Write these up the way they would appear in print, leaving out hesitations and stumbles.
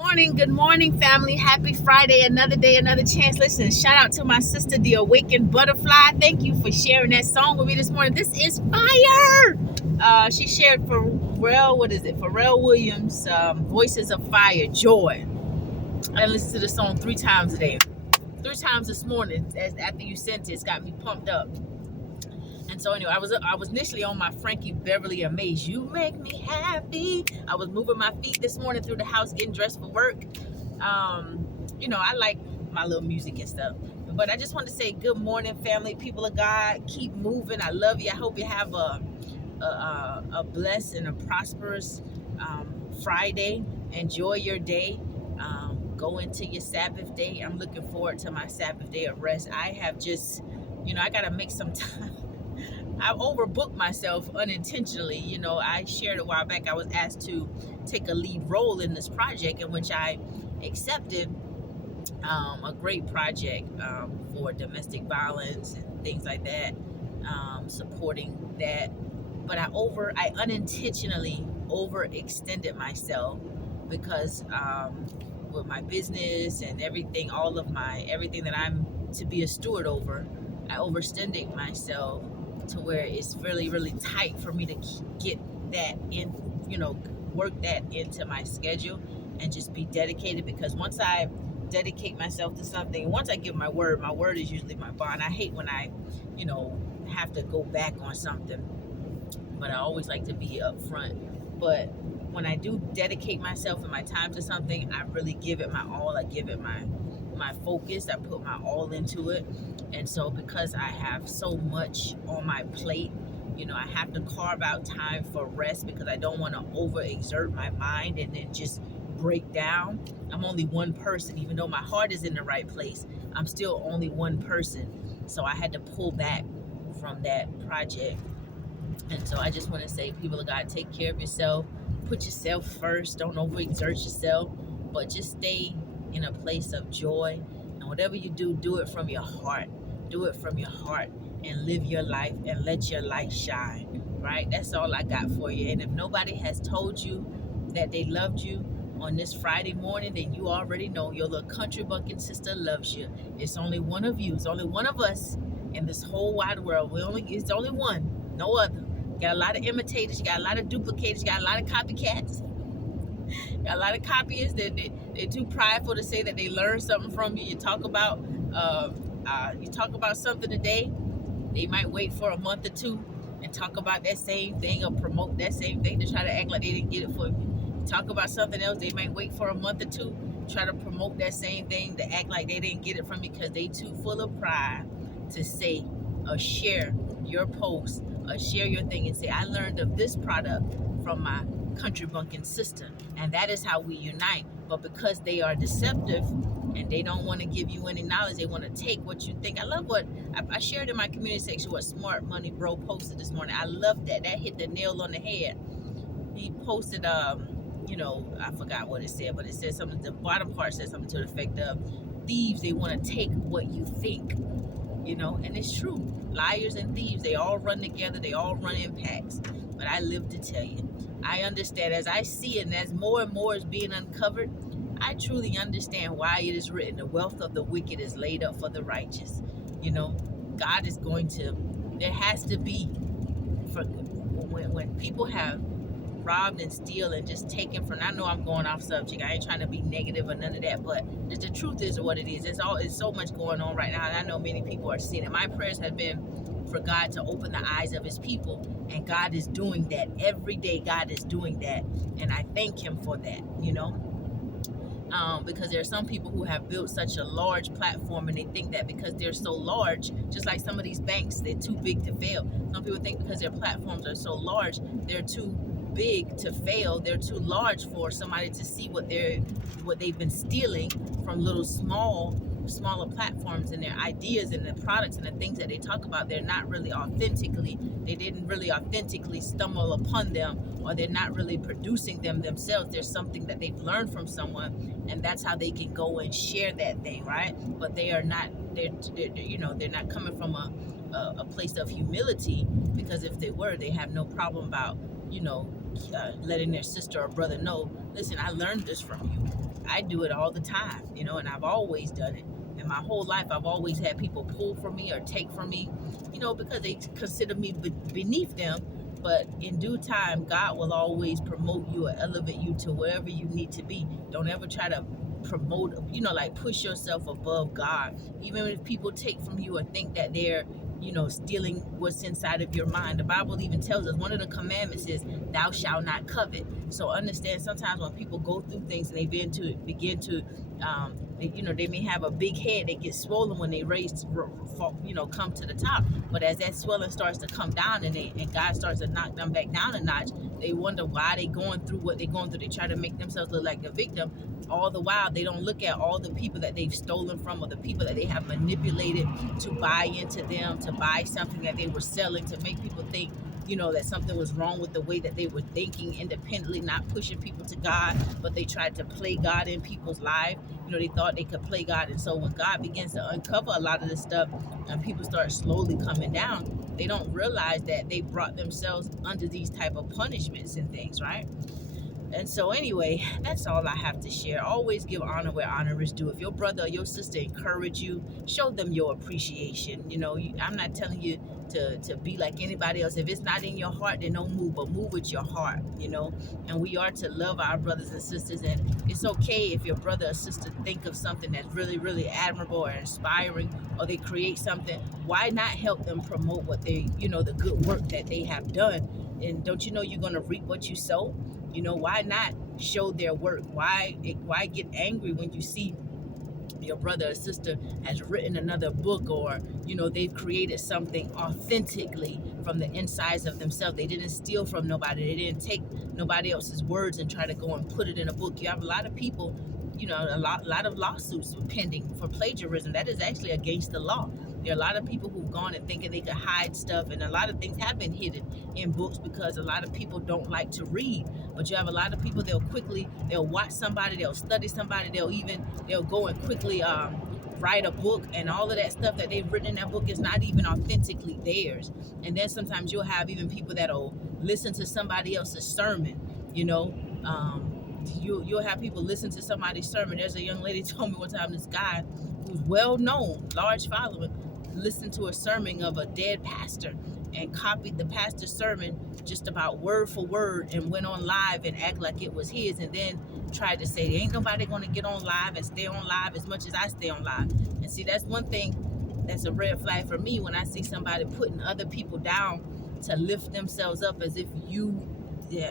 Good morning, family. Happy Friday, another day, another chance. Listen, shout out to my sister, the Awakened Butterfly. Thank you for sharing that song with me this morning. This is fire. She shared Pharrell Williams, Voices of Fire, Joy. I listened to the song 3 times a day. 3 times this morning, after you sent it, it's got me pumped up. And so anyway, I was initially on my Frankie Beverly Amaze. You make me happy. I was moving my feet this morning through the house, getting dressed for work. I like my little music and stuff. But I just want to say good morning, family, people of God. Keep moving. I love you. I hope you have a blessed and a prosperous Friday. Enjoy your day. Go into your Sabbath day. I'm looking forward to my Sabbath day of rest. I have just, I got to make some time. I overbooked myself unintentionally. I shared a while back I was asked to take a lead role in this project, in which I accepted a great project for domestic violence and things like that, supporting that. But I unintentionally overextended myself because with my business and everything, everything that I'm to be a steward over, I overextended myself to where it's really, really tight for me to get that in, work that into my schedule and just be dedicated. Because once I dedicate myself to something, once I give my word is usually my bond. I hate when I, have to go back on something, but I always like to be upfront. But when I do dedicate myself and my time to something, I really give it my all. I give it my focus. I put my all into it. And so because I have so much on my plate, I have to carve out time for rest because I don't want to overexert my mind and then just break down. I'm only one person. Even though my heart is in the right place, I'm still only one person. So I had to pull back from that project. And so I just want to say, people of God, take care of yourself. Put yourself first. Don't overexert yourself, but just stay in a place of joy. And whatever you do, do it from your heart. Do it from your heart and live your life and let your light shine, right? That's all I got for you. And if nobody has told you that they loved you on this Friday morning, then you already know your little country bucking sister loves you. It's only one of you. It's only one of us in this whole wide world. It's only one, no other. You got a lot of imitators. You got a lot of duplicators. You got a lot of copycats. Got a lot of copyists that they're too prideful to say that they learned something from you. You talk about something today, they might wait for a month or two and talk about that same thing or promote that same thing to try to act like they didn't get it from you. Talk about something else, they might wait for a month or two, try to promote that same thing to act like they didn't get it from you because they too full of pride to say or share your post or share your thing and say, I learned of this product from my country bunking sister, and that is how we unite. But because they are deceptive and they don't want to give you any knowledge, they want to take what you think. I love what I shared in my community section, what Smart Money Bro posted this morning. I love that hit the nail on the head. He posted I forgot what it said, but it said something, the bottom part said something to the effect of, thieves, they want to take what you think, and it's true. Liars and thieves, they all run together, they all run in packs. But I live to tell you, I understand as I see it, and as more and more is being uncovered, I truly understand why it is written, the wealth of the wicked is laid up for the righteous. God is going to, there has to be, for when people have robbed and steal and just taken from, I know I'm going off subject, I ain't trying to be negative or none of that, but the truth is what it is. It's so much going on right now, and I know many people are seeing it. My prayers have been for God to open the eyes of his people, and God is doing that every day. God is doing that, and I thank him for that, because there are some people who have built such a large platform, and they think that because they're so large, just like some of these banks, they're too big to fail. Some people think because their platforms are so large, they're too big to fail. They're too large for somebody to see what they've been stealing from little smaller platforms, and their ideas and the products and the things that they talk about, they didn't really authentically stumble upon them, or they're not really producing them themselves. There's something that they've learned from someone, and that's how they can go and share that thing, right? But they're not coming from a place of humility, because if they were, they have no problem about letting their sister or brother know, listen, I learned this from you. I do it all the time, you know, and I've always done it. And my whole life, I've always had people pull from me or take from me, you know, because they consider me beneath them. But in due time, God will always promote you or elevate you to wherever you need to be. Don't ever try to promote, you know, like push yourself above God. Even if people take from you or think that they're, you know, stealing what's inside of your mind. The Bible even tells us one of the commandments is thou shalt not covet. So understand, sometimes when people go through things and they begin to you know, they may have a big head, they get swollen when they raise, you know, come to the top. But as that swelling starts to come down and God starts to knock them back down a notch, they wonder why they going through what they're going through. They try to make themselves look like the victim. All the while, they don't look at all the people that they've stolen from, or the people that they have manipulated to buy into them, to buy something that they were selling, to make people think, you know, that something was wrong with the way that they were thinking independently, not pushing people to God, but they tried to play God in people's life. You know, they thought they could play God. And so when God begins to uncover a lot of this stuff and people start slowly coming down, they don't realize that they brought themselves under these type of punishments and things, right? And so anyway, that's all I have to share. Always give honor where honor is due. If your brother or your sister encourage you, show them your appreciation. You know, I'm not telling you to be like anybody else. If it's not in your heart, then don't move, but move with your heart, you know. And we are to love our brothers and sisters. And it's okay if your brother or sister think of something that's really, really admirable or inspiring, or they create something. Why not help them promote what they, you know, the good work that they have done? And don't you know you're going to reap what you sow? You know, why not show their work? Why get angry when you see your brother or sister has written another book, or, you know, they've created something authentically from the insides of themselves? They didn't steal from nobody. They didn't take nobody else's words and try to go and put it in a book. You have a lot of people, you know, a lot of lawsuits pending for plagiarism. That is actually against the law. There are a lot of people who've gone and thinking they could hide stuff, and a lot of things have been hidden in books because a lot of people don't like to read. But you have a lot of people, they'll watch somebody, they'll study somebody, they'll go and quickly write a book, and all of that stuff that they've written in that book is not even authentically theirs. And then sometimes you'll have even people that'll listen to somebody else's sermon, you know. You'll have people listen to somebody's sermon. There's a young lady told me one time, this guy who's well known, large following, listened to a sermon of a dead pastor and copied the pastor's sermon just about word for word and went on live and act like it was his, and then tried to say, ain't nobody going to get on live and stay on live as much as I stay on live. And see, that's one thing that's a red flag for me, when I see somebody putting other people down to lift themselves up as if you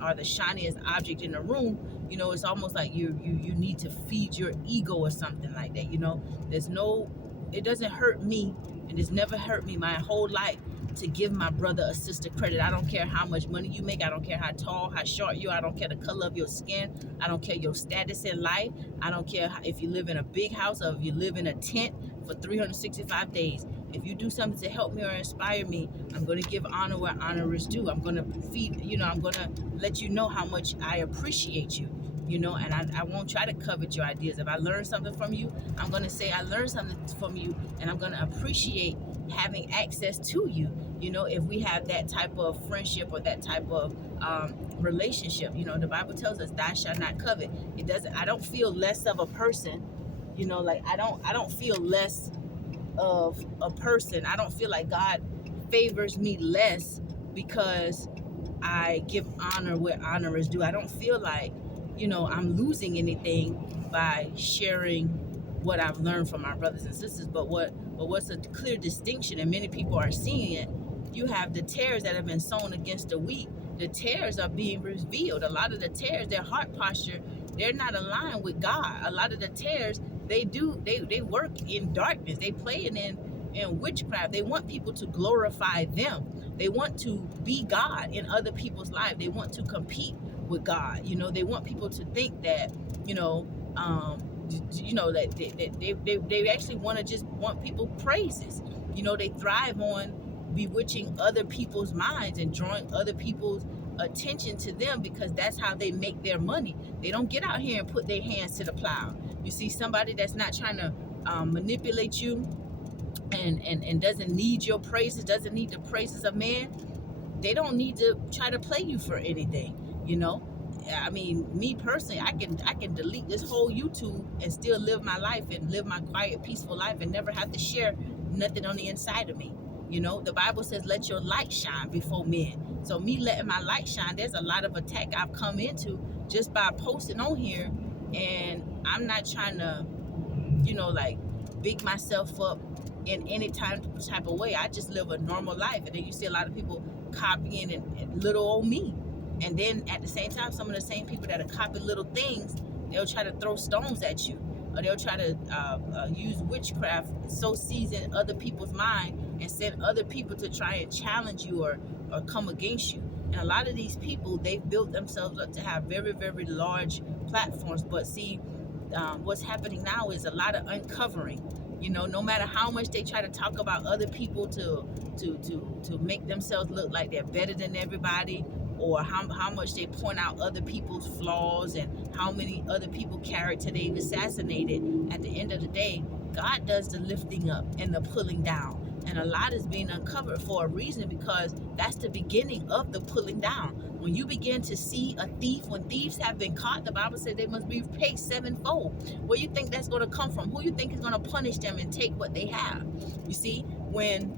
are the shiniest object in the room. You know, it's almost like you need to feed your ego or something like that. You know, it doesn't hurt me, and it's never hurt me my whole life to give my brother or sister credit. I don't care how much money you make. I don't care how tall, how short you are. I don't care the color of your skin. I don't care your status in life. I don't care if you live in a big house or if you live in a tent for 365 days. If you do something to help me or inspire me, I'm going to give honor where honor is due. I'm going to feed, you know, I'm going to let you know how much I appreciate you, you know, and I won't try to covet your ideas. If I learn something from you, I'm going to say I learned something from you, and I'm going to appreciate having access to you, you know, if we have that type of friendship or that type of relationship. You know, the Bible tells us thou shalt not covet. I don't feel less of a person, you know, like I don't feel less of a person. I don't feel like God favors me less because I give honor where honor is due. I don't feel like, you know, I'm losing anything by sharing what I've learned from my brothers and sisters. But what's a clear distinction, and many people are seeing it, you have the tares that have been sown against the wheat. The tares are being revealed. A lot of the tares, their heart posture, they're not aligned with God. A lot of the tares, they work in darkness. They play in witchcraft. They want people to glorify them. They want to be God in other people's lives. They want to compete with God. You know, they want people to think that, you know, that they actually want people praises. You know, they thrive on bewitching other people's minds and drawing other people's attention to them, because that's how they make their money. They don't get out here and put their hands to the plow. You see somebody that's not trying to manipulate you and doesn't need your praises, doesn't need the praises of man. They don't need to try to play you for anything, you know. I mean, me personally, I can delete this whole YouTube and still live my life and live my quiet, peaceful life and never have to share nothing on the inside of me. You know, the Bible says, let your light shine before men. So me letting my light shine, there's a lot of attack I've come into just by posting on here. And I'm not trying to, you know, like big myself up in any type of way. I just live a normal life. And then you see a lot of people copying and little old me. And then at the same time, some of the same people that are copying little things, they'll try to throw stones at you, or they'll try to use witchcraft, sow seeds in other people's mind, and send other people to try and challenge you or come against you. And a lot of these people, they've built themselves up to have very, very large platforms. But see, what's happening now is a lot of uncovering. You know, no matter how much they try to talk about other people to make themselves look like they're better than everybody, or how much they point out other people's flaws and how many other people's character they've assassinated, at the end of the day, God does the lifting up and the pulling down. And a lot is being uncovered for a reason, because that's the beginning of the pulling down. When you begin to see a thief, when thieves have been caught, the Bible said they must be paid sevenfold. Where you think that's going to come from? Who you think is going to punish them and take what they have? You see, when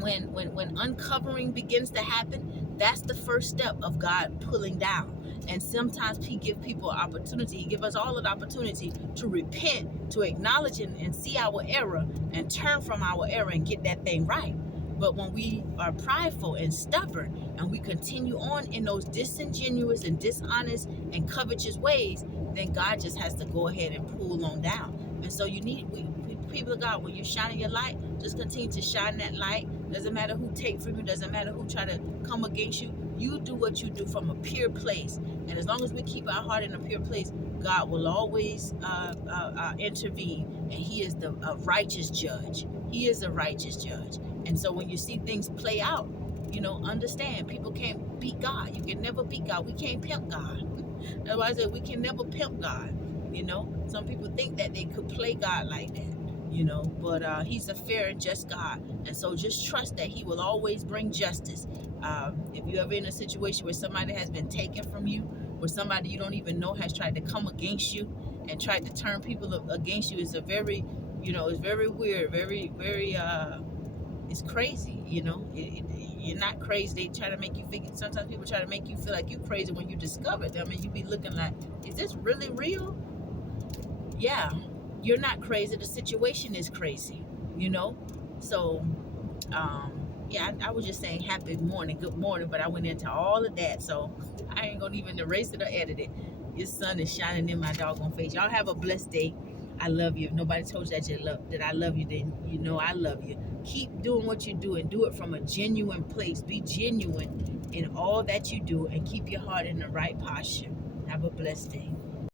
uncovering begins to happen, that's the first step of God pulling down. And sometimes he gives people an opportunity. He gives us all an opportunity to repent, to acknowledge and see our error and turn from our error and get that thing right. But when we are prideful and stubborn and we continue on in those disingenuous and dishonest and covetous ways, then God just has to go ahead and pull on down. And so people of God, when you're shining your light, just continue to shine that light. Doesn't matter who take from you, doesn't matter who try to come against you. You do what you do from a pure place. And as long as we keep our heart in a pure place, God will always intervene. And he is the righteous judge. He is a righteous judge. And so when you see things play out, you know, understand, people can't beat God. You can never beat God. We can't pimp God. That's why I said we can never pimp God. You know, some people think that they could play God like that, you know, but he's a fair and just God. And so just trust that he will always bring justice. If you're ever in a situation where somebody has been taken from you, where somebody you don't even know has tried to come against you and tried to turn people against you, it's a very, you know, it's very weird, very, very, it's crazy, you know. You're not crazy. They try to make you think. Sometimes people try to make you feel like you're crazy when you discover them, and you be looking like, is this really real? Yeah, you're not crazy. The situation is crazy, you know. So, yeah, I was just saying happy morning, good morning, but I went into all of that, so I ain't gonna even erase it or edit it. Your sun is shining in my doggone face. Y'all have a blessed day. I love you. If nobody told you that I love you, then you know I love you. Keep doing what you do and do it from a genuine place. Be genuine in all that you do and keep your heart in the right posture. Have a blessed day.